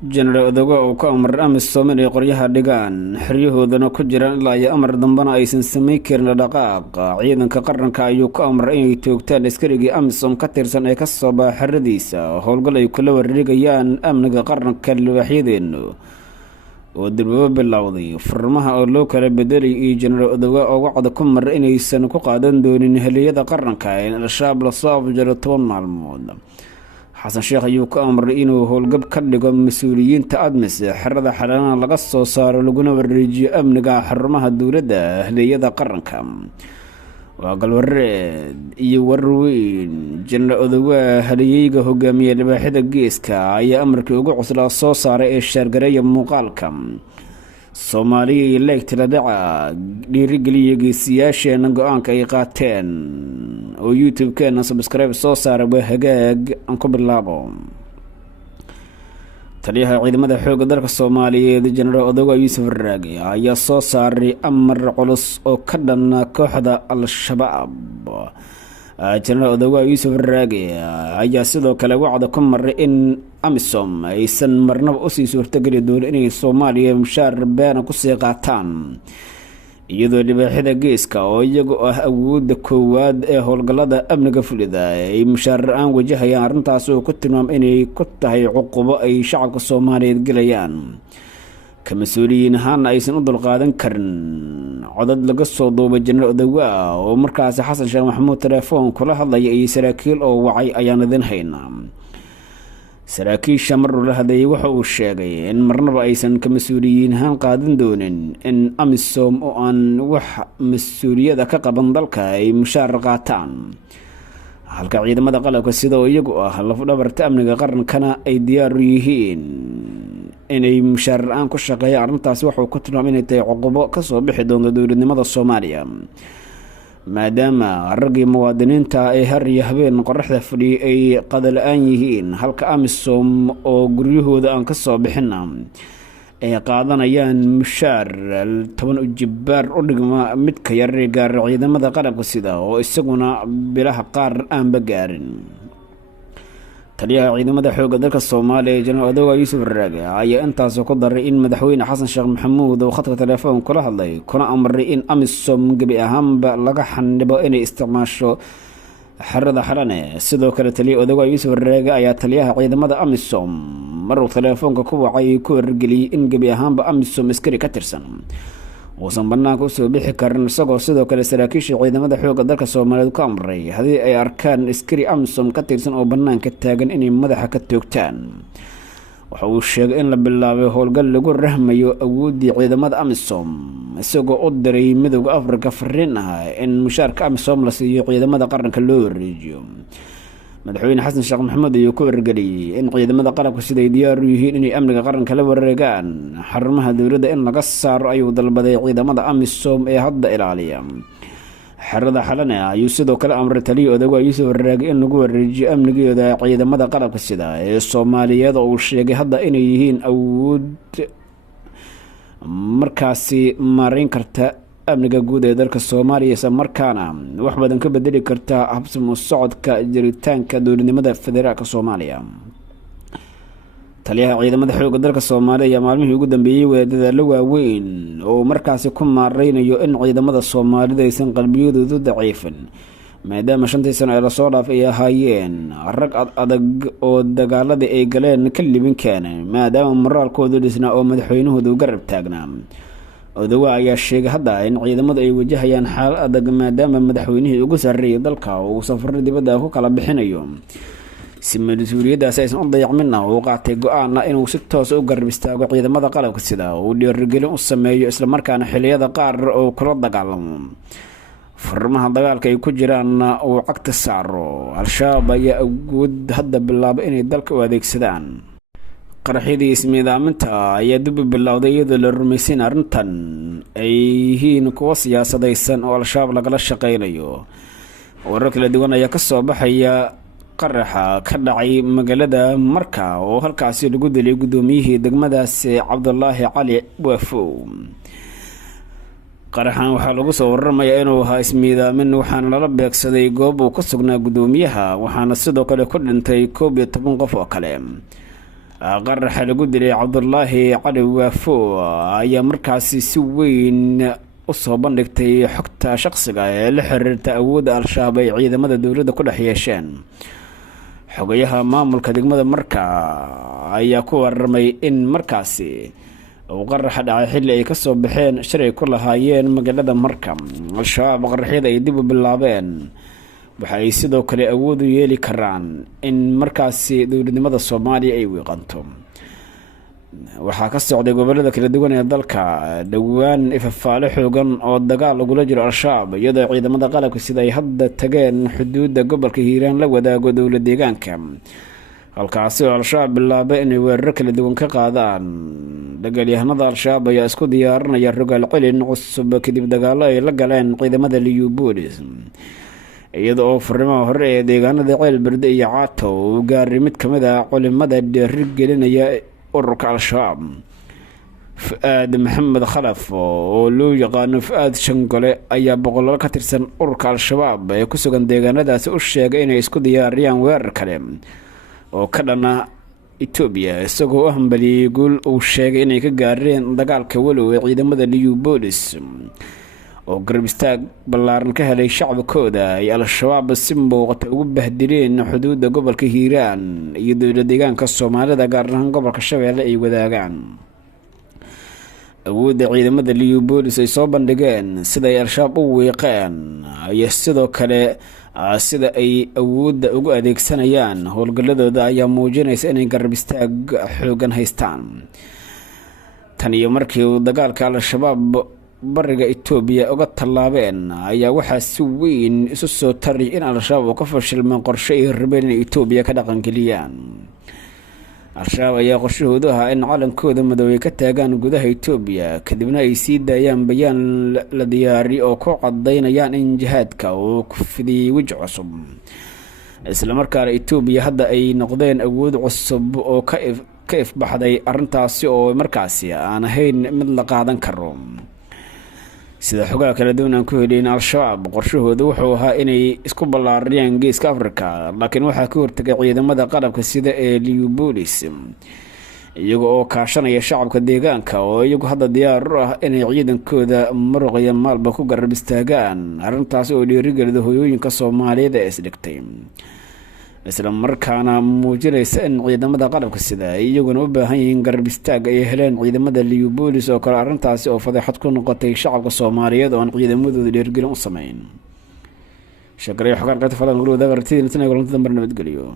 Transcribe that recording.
jenaraal odoga oo ku amar amisom inay qoryaha dhigaan xeryahoodana ku jiraan ilaa iyo amar dambana aysan samayn karin dhaqaaqa ciidanka qaranka ayuu ku amray inay toogtaan askarigii amisom ka tirsan ee kasoo baxa xeradiisa howlgal ay kula wareegayaan amniga qaranka libaaxyadeenu oo dibaba bilowday furmaha oo loo kala bedelay iyo jenaraal odoga oo wacda ku maray inaysan ku qaadan doonin heliyada qaranka in al-shabaab lasoo afjaro 10 maalmood. xasan sheekh ayuu ku amray inuu howlgab ka dhigo mas-uuliyiinta admis xerada xalana laga soo saaro laguna wareejiyo amniga xarumaha dowladda heliyada qaranka. waa galwareed iyo warweyn jenaraal odoga haliyeyga hogaamiye libaaxyada geeska ayaa amarkii ugu cuslaa soo saaray ee shaargareeya muuqaalka soomaaliya iyo leegtila dhaca dhiirigeliya geesiyaasheena go-aanka ay qaateen oo youtube-keena subscribe soo saara waa hagaag aan ku bilaabo. taliyaha ciidamada xoogga dalka Soomaaliyeed jenaraal odoga Yuusuf Raagi ayaa soo saaray amar culus oo ka dhan kooxda al-shabaab. jenaraal odoga Yuusuf Raagi ayaa sidoo kale wacda ku maray in amisom aysan marnaba u sii suurtageli doonin inay Soomaaliya mushaar been ku sii qaataan iyadoo libaaxyada geeska oo iyagu ah awoodda koowaad ee howlgallada amniga fulida ay mushaar aan wajahayaan arrintaas oo ku tilmaamay inay ku tahay cuqubo ay shacabka Soomaaliyeed gelayaan ka mas-uuliyiin ahaan aysan u dulqaadan karin codad laga soo duubay jenaraal odoga oo markaasi xasan sheekh maxamuud telefoon kula hadlaya iyo saraakiil oo wacay ayaan idin haynaa. saraakiisha maruu la hadlayay waxa uu sheegay in marnaba aysan ka mas-uuliyiin ahaan qaadan doonin in amisom oo aan wax mas-uuliyada ka qaban dalka ay mushaar qaataan halka ciidamada qalabka sida oo iyagu ah laf-dhabarta amniga qarankana ay diyaar u yihiin inay mushaar la-aan ku shaqeeyaan. arrintaasi wuxuu ku tilmaamay inay tahay cuqubo ka soo bixi doonta dowladnimada Soomaaliya maadaama raggii muwaadiniinta ay har iyo habeen qoraxda fadhiyay ay qadala-aan yihiin halka amisom oo guryahooda aan ka soo bixina ay qaadanayaan mushaar 10 jibbaar u dhigma midka yar ee gaar ciidamada qalabka sida oo isaguna bilaha qaar aanba gaarin. taliyaha ciidamada xoogga dalka Soomaaliya jenaraal odoga Yuusuf Raagi ayaa intaas ku daray in madaxweyne xasan sheekh maxamuud uu khadka telefoon kula hadlay kuna amray in amisom gabi ahaanba laga xannibo inay isticmaasho xerada xalane. sidoo kale taliyaha odoga Yuusuf Raagi ayaa taliyaha ciidamada amisom maruu telefoonka ku wacay ku wargeliyay in gabi ahaanba amisom askari ka tirsan uusan banaanka usoo bixi karin isagoo sidoo kale saraakiisha ciidamada xoogga dalka Soomaaliyeed ku amray haddii ay arkaan askari amisom ka tirsan oo banaanka taagan inay madaxa ka toogtaan. waxa uu sheegay in la bilaabay howlgal lagu rahmayo awooddii ciidamada amisom isagoo u diray midowga Afrika fariin ah in mushaarka amisom la siiyo ciidamada qaranka loo wareejiyo. madaxweyne xasan sheekh maxamuud ayuu ku wargeliyay in ciidamada qalabka siday diyaar u yihiin inay amniga qaranka la wareegaan xarumaha dowladda in laga saaro ayuu dalbaday ciidamada amisom ee hadda ilaaliya xerada xalane ayuu sidoo kale amray taliyaha odoga Yuusuf Raagi in lagu wareejiyo amnigeeda ciidamada qalabka sida ee Soomaaliyeed oo uu sheegay hadda inay yihiin awood markaasi maarayn karta amniga guud ee dalka Soomaaliya isla markaana wax badan ka bedeli karta habsami socodka jiritaanka dowladnimada federaalka Soomaaliya. taliyaha ciidamada xoogga dalka Soomaaliya maalmihii ugu dambeeyay wadaadada waaweyn oo markaasi ku maareynayo in ciidamada Soomaalida aysan qalbiyadoodu daciifin maadaama 5 sano ee la soo dhaafay ay ahaayeen rag adag oo dagaaladii ay galeen ka libin keenay maadaama moraalkoodu dhisnaa oo madaxweynahoodu garab taagnaa. odoga ayaa sheegay hadda in ciidamadu ay wajahayaan xaalad adag maadaama madaxweynihii ugu sarreeyay dalka uu safarro dibadda ku kala bixinayo si mas-uuliyadaas aysan u dayacminna uu qaatay go-aan inuu si toos u garab istaago ciidamada qalabka sida uu dhiirigelin u sameeyo isla markaana xilliyada qaar oo kula dagaalamo furmaha dagaalka ay ku jiraan uu cagta saaro. al-shabaab ayaa awood hadda bilaabay inay dalka u adeegsadaan qaraxyadii ismiidaaminta ayaa dib u bilowday iyadoo la rumaysan arrintan ay yihiin kuwo siyaasadaysan oo al-shabaab lagala shaqeynayo. warar kala duwan ayaa ka soo baxaya qaraxa ka dhacay magaalada Marka oo halkaasi lagu dilay gudoomiyihii degmadaas Cabdullaahi Cali Waafow. qaraxan waxaa lagu soo waramayaa inuu ahaa ismiidaamin waxaana lala beegsaday goob uu ku sugnaa gudoomiyaha waxaana sidoo kale ku dhintay 11 qof oo kale. qaraxa lagu dilay cabdulaahi cali waafo ayaa markaasi si weyn u soo bandhigtay xogta shaqsiga ee la xiriirta awoodda al-shabaab ay ciidamada dowladda ku dhex yeesheen. xogayaha maamulka degmada marka ayaa ku warramay in markaasi uu qaraxa dhacay xilli ay kasoo baxeen shalay ku lahaayeen magaalada marka. al-shabaab qaraxyada ay dib u bilaabeen waxa ay sidoo kale awood u yeeli karaan in markaasi dowladnimada soomaaliya ay wiiqanto. waxaa ka socday gobolada kala duwan ee dalka dhowaan ifafaale xoogan oo dagaal lagula jiro al-shabaab, iyadoo ciidamada qalabka sida ay hadda tageen xuduudda gobolka hiiraan la wadaago dowla deegaanka, halkaasi oo al-shabaab bilaabay inay weeraro kala duwan ka qaadaan. dagaalyahanada al-shabaab ayaa isku diyaarinaya rogaal celin cusub kadib dagaalo ay la galeen ciidamada liubolis, iyada oo furimaha hore ee deegaanada ceel berde iyo caato uu gaaray mid kamid ah culimada dhiirigelinaya ururka al-shabaab, fu-aad maxamed khalaf oo loo yaqaano fu-aad shangole ayaa boqolaal ka tirsan ururka al-shabaab ee ku sugan deegaanadaasi u sheegay inay isku diyaariyaan weerar kale oo ka dhana Itoobiya, isagoo u hambaliyey guul uu sheegay inay ka gaareen dagaalka walow ee ciidamada liubolis oo garab istaag ballaaran ka helay shacabkooda ay al-shabaab si muuqata ugu bahdileen xuduudda gobolka hiiraan iyo dowla deegaanka soomaalida, gaar ahaan gobolka shabeelle ay wadaagaan. awoodda ciidamada liubolis ay soo bandhigeen sida ay al-shabaab u wiiqeen iyo sidoo kale sida ay awoodda ugu adeegsanayaan howlgalladooda ayaa muujinaysa inay garab istaag xoogan haystaan. tan iyo markii uu dagaalka al-shabaab bariga Itoobiya uga tallaabeen ayaa waxaa si weyn isu soo taray in al-shabaab uu ka fashilmeen qorshe ay rabeen in Itoobiya ka dhaqangeliyaan. al-shabaab ayaa qorshahoodu ahaa in calankooda madow ay ka taagaan gudaha Itoobiya, kadibna ay sii daayaan bayaan la diyaariyo oo ku cadaynayaan in jihaadka uu ku fidiyey weji cusub, isla markaana Itoobiya hadda ay noqdeen awood cusub oo ka ifbaxday arrintaasi oo markaasi aan ahayn mid la qaadan karo. sida xogaha kala duwan aan ku helin al-shabaab qorshahoodu wuxuu ahaa inay isku ballaariyaan geeska Afrika, laakiin waxaa ka hortagay ciidamada qalabka sida ee liubolis iyaga oo kaashanaya shacabka deegaanka oo iyagu hadda diyaar u ah inay ciidankooda muruqyo maalba ku garab istaagaan, arrintaasi oo dhiirigelida hooyooyinka Soomaaliyeed ee isdhigtay, isla markaana muujinaysa in ciidamada qalabka sida iyaguna u baahan yihiin garab istaag ay heleen ciidamada liubolis oo kale. arrintaasi oo fadeexad ku noqotay shacabka Soomaaliyeed oo aan ciidamadooda dhiirigelin u sameyn. shaqaale xogaan qeyb fadlan guluda gartida inta ay kulantada nabadgeliyo.